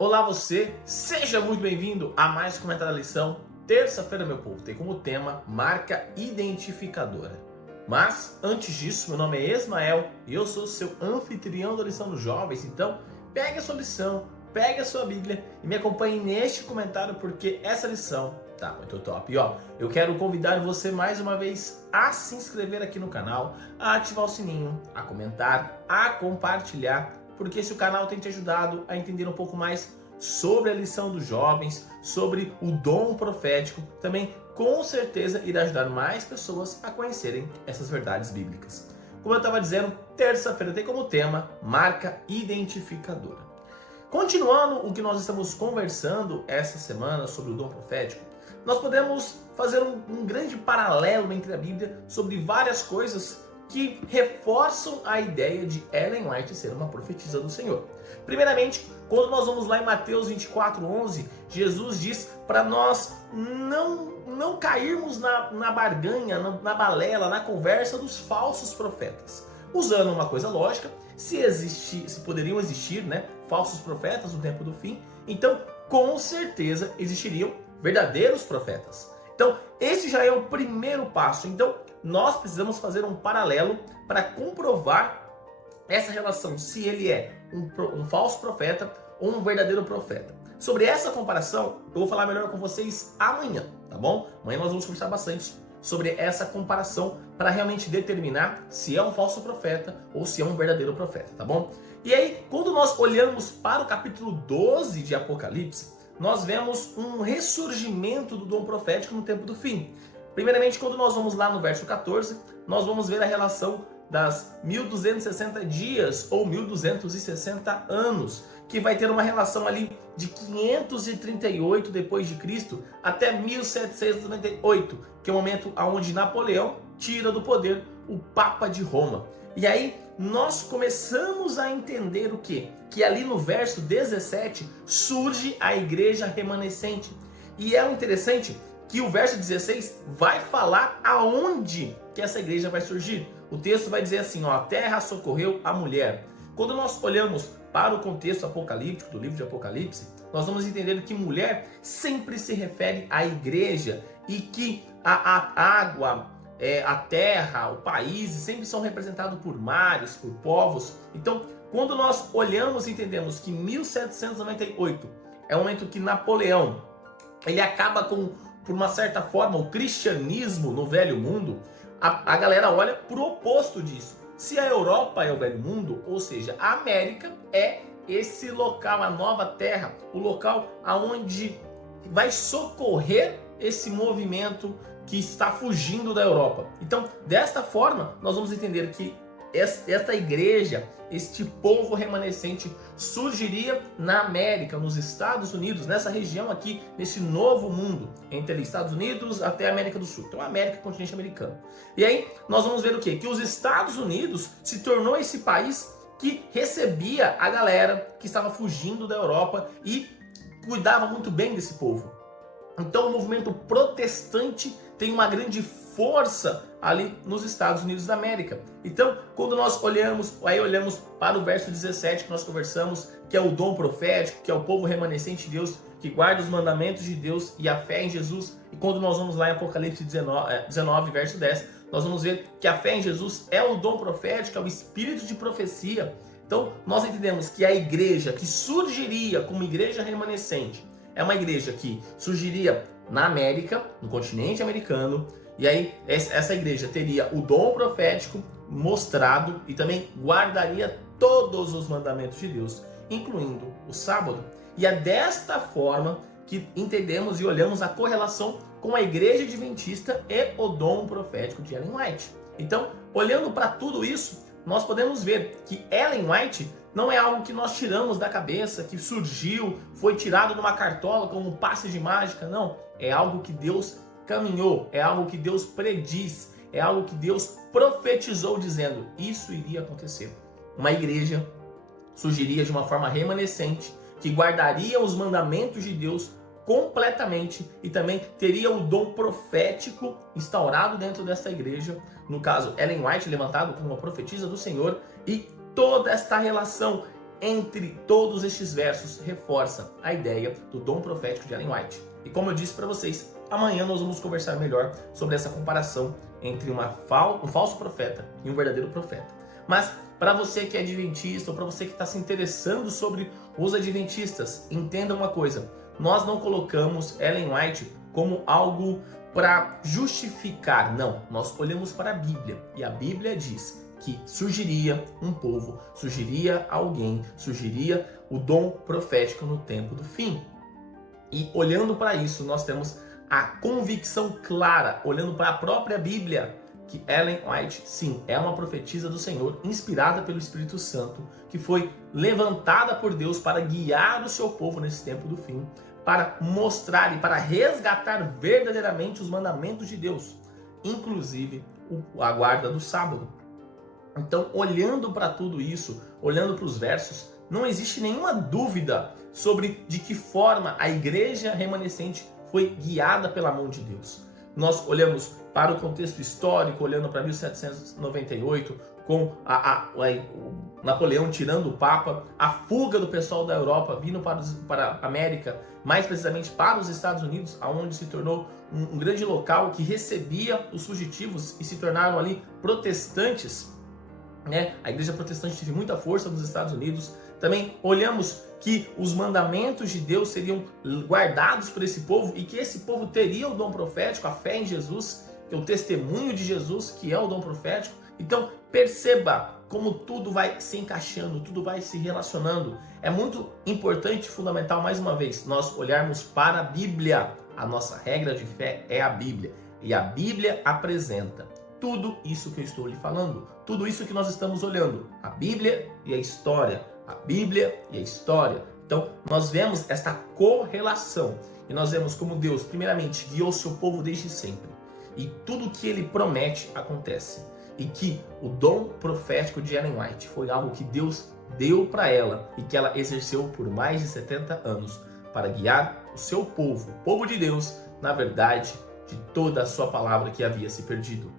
Olá você, seja muito bem-vindo a mais um comentário da lição. Terça-feira, meu povo, tem como tema marca identificadora. Mas, antes disso, meu nome é Ismael e eu sou o seu anfitrião da lição dos jovens. Então, pegue a sua lição, pegue a sua Bíblia e me acompanhe neste comentário porque essa lição tá muito top. E ó, eu quero convidar você mais uma vez a se inscrever aqui no canal, a ativar o sininho, a comentar, a compartilhar, porque se o canal tem te ajudado a entender um pouco mais sobre a lição dos jovens, sobre o dom profético, também com certeza irá ajudar mais pessoas a conhecerem essas verdades bíblicas. Como eu estava dizendo, terça-feira tem como tema marca identificadora. Continuando o que nós estamos conversando essa semana sobre o dom profético, nós podemos fazer um grande paralelo entre a Bíblia sobre várias coisas que reforçam a ideia de Ellen White ser uma profetisa do Senhor. Primeiramente, quando nós vamos lá em Mateus 24:11, Jesus diz para nós não cairmos na barganha, na balela, na conversa dos falsos profetas. Usando uma coisa lógica, se poderiam existir, falsos profetas no tempo do fim, então com certeza existiriam verdadeiros profetas. Então, esse já é o primeiro passo. Então, nós precisamos fazer um paralelo para comprovar essa relação, se ele é um falso profeta ou um verdadeiro profeta. Sobre essa comparação, eu vou falar melhor com vocês amanhã, tá bom? Amanhã nós vamos conversar bastante sobre essa comparação para realmente determinar se é um falso profeta ou se é um verdadeiro profeta, tá bom? E aí, quando nós olhamos para o capítulo 12 de Apocalipse, nós vemos um ressurgimento do dom profético no tempo do fim. Primeiramente, quando nós vamos lá no verso 14, nós vamos ver a relação das 1260 dias ou 1260 anos, que vai ter uma relação ali de 538 depois de Cristo até 1798, que é o momento onde Napoleão tira do poder o Papa de Roma. E aí nós começamos a entender o quê? Que ali no verso 17 surge a igreja remanescente. E é interessante que o verso 16 vai falar aonde que essa igreja vai surgir. O texto vai dizer assim, ó, a terra socorreu a mulher. Quando nós olhamos para o contexto apocalíptico do livro de Apocalipse, nós vamos entender que mulher sempre se refere à igreja e que a água, a terra, o país sempre são representados por mares, por povos. Então, quando nós olhamos e entendemos que 1798 é o momento que Napoleão ele acaba com, por uma certa forma, o cristianismo no velho mundo, a galera olha para o oposto disso. Se a Europa é o velho mundo, ou seja, a América é esse local, a nova terra, o local aonde vai socorrer esse movimento que está fugindo da Europa. Então, desta forma, nós vamos entender que esta igreja, este povo remanescente surgiria na América, nos Estados Unidos, nessa região aqui, nesse novo mundo, entre Estados Unidos até a América do Sul. Então, a América é o continente americano. E aí, nós vamos ver o quê? Que os Estados Unidos se tornou esse país que recebia a galera que estava fugindo da Europa e cuidava muito bem desse povo. Então, o movimento protestante tem uma grande força ali nos Estados Unidos da América. Então, quando nós olhamos para o verso 17 que nós conversamos, que é o dom profético, que é o povo remanescente de Deus, que guarda os mandamentos de Deus e a fé em Jesus. E quando nós vamos lá em Apocalipse 19, verso 10, nós vamos ver que a fé em Jesus é o dom profético, é o espírito de profecia. Então, nós entendemos que a igreja que surgiria como igreja remanescente é uma igreja que surgiria na América, no continente americano, e aí essa igreja teria o dom profético mostrado e também guardaria todos os mandamentos de Deus, incluindo o sábado. E é desta forma que entendemos e olhamos a correlação com a igreja adventista e o dom profético de Ellen White. Então, olhando para tudo isso, nós podemos ver que Ellen White não é algo que nós tiramos da cabeça, que surgiu, foi tirado de uma cartola como um passe de mágica, não. É algo que Deus caminhou, é algo que Deus prediz, é algo que Deus profetizou dizendo, isso iria acontecer. Uma igreja surgiria de uma forma remanescente, que guardaria os mandamentos de Deus completamente e também teria o dom profético instaurado dentro dessa igreja, no caso Ellen White levantado como uma profetisa do Senhor, e toda esta relação entre todos estes versos reforça a ideia do dom profético de Ellen White. E como eu disse para vocês, amanhã nós vamos conversar melhor sobre essa comparação entre um falso profeta e um verdadeiro profeta. Mas para você que é adventista ou para você que está se interessando sobre os adventistas, entenda uma coisa: nós não colocamos Ellen White como algo para justificar, não. Nós olhamos para a Bíblia e a Bíblia diz que surgiria um povo, surgiria alguém, surgiria o dom profético no tempo do fim. E olhando para isso, nós temos a convicção clara, olhando para a própria Bíblia, que Ellen White, sim, é uma profetisa do Senhor, inspirada pelo Espírito Santo, que foi levantada por Deus para guiar o seu povo nesse tempo do fim, para mostrar e para resgatar verdadeiramente os mandamentos de Deus, inclusive a guarda do sábado. Então, olhando para tudo isso, olhando para os versos, não existe nenhuma dúvida sobre de que forma a igreja remanescente foi guiada pela mão de Deus. Nós olhamos para o contexto histórico, olhando para 1798, com o Napoleão tirando o Papa, a fuga do pessoal da Europa vindo para a América, mais precisamente para os Estados Unidos, onde se tornou um grande local que recebia os fugitivos e se tornaram ali protestantes. A igreja protestante teve muita força nos Estados Unidos. Também olhamos que os mandamentos de Deus seriam guardados por esse povo e que esse povo teria o dom profético, a fé em Jesus, que é o testemunho de Jesus, que é o dom profético. Então perceba como tudo vai se encaixando, tudo vai se relacionando. É muito importante e fundamental, mais uma vez, nós olharmos para a Bíblia. A nossa regra de fé é a Bíblia. E a Bíblia apresenta tudo isso que eu estou lhe falando, tudo isso que nós estamos olhando, a Bíblia e a história, a Bíblia e a história. Então, nós vemos esta correlação e nós vemos como Deus, primeiramente, guiou seu povo desde sempre. E tudo que ele promete acontece. E que o dom profético de Ellen White foi algo que Deus deu para ela e que ela exerceu por mais de 70 anos para guiar o seu povo, o povo de Deus, na verdade de toda a sua palavra que havia se perdido.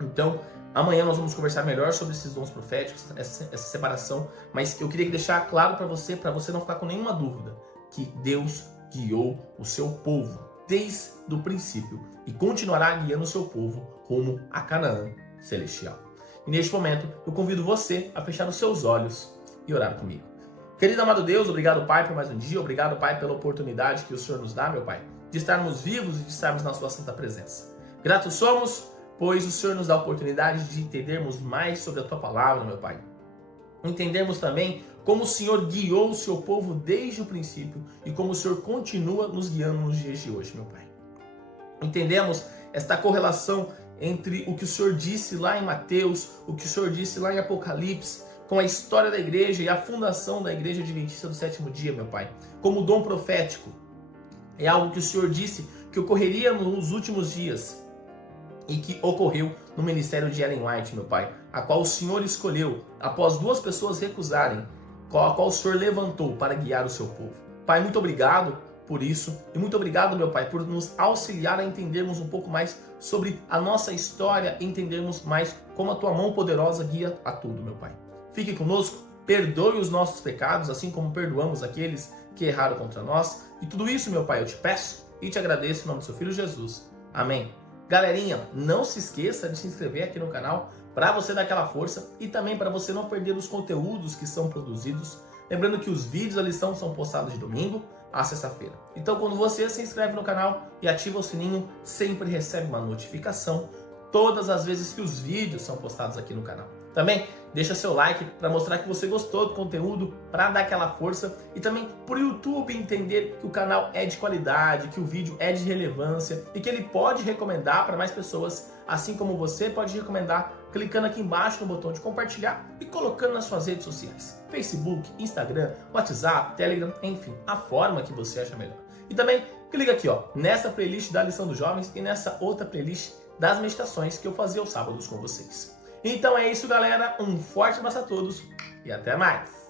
Então, amanhã nós vamos conversar melhor sobre esses dons proféticos, essa separação, mas eu queria deixar claro para você não ficar com nenhuma dúvida, que Deus guiou o seu povo desde o princípio e continuará guiando o seu povo rumo a Canaã celestial. E neste momento, eu convido você a fechar os seus olhos e orar comigo. Querido amado Deus, obrigado, Pai, por mais um dia, obrigado, Pai, pela oportunidade que o Senhor nos dá, meu Pai, de estarmos vivos e de estarmos na sua santa presença. Gratos somos, pois o Senhor nos dá a oportunidade de entendermos mais sobre a Tua palavra, meu Pai. Entendermos também como o Senhor guiou o seu povo desde o princípio e como o Senhor continua nos guiando nos dias de hoje, meu Pai. Entendemos esta correlação entre o que o Senhor disse lá em Mateus, o que o Senhor disse lá em Apocalipse, com a história da igreja e a fundação da Igreja Adventista do Sétimo Dia, meu Pai. Como dom profético, é algo que o Senhor disse que ocorreria nos últimos dias e que ocorreu no ministério de Ellen White, meu Pai, a qual o Senhor escolheu, após duas pessoas recusarem, a qual o Senhor levantou para guiar o seu povo. Pai, muito obrigado por isso e muito obrigado, meu Pai, por nos auxiliar a entendermos um pouco mais sobre a nossa história, entendermos mais como a Tua mão poderosa guia a tudo, meu Pai. Fique conosco, perdoe os nossos pecados, assim como perdoamos aqueles que erraram contra nós. E tudo isso, meu Pai, eu te peço e te agradeço em nome do seu Filho Jesus. Amém. Galerinha, não se esqueça de se inscrever aqui no canal para você dar aquela força e também para você não perder os conteúdos que são produzidos. Lembrando que os vídeos da lição são postados de domingo a sexta-feira. Então, quando você se inscreve no canal e ativa o sininho, sempre recebe uma notificação todas as vezes que os vídeos são postados aqui no canal. Também deixa seu like para mostrar que você gostou do conteúdo, para dar aquela força e também para o YouTube entender que o canal é de qualidade, que o vídeo é de relevância e que ele pode recomendar para mais pessoas, assim como você pode recomendar clicando aqui embaixo no botão de compartilhar e colocando nas suas redes sociais, Facebook, Instagram, WhatsApp, Telegram, enfim, a forma que você acha melhor. E também clica aqui nessa playlist da Lição dos Jovens e nessa outra playlist das meditações que eu fazia aos sábados com vocês. Então é isso, galera. Um forte abraço a todos e até mais!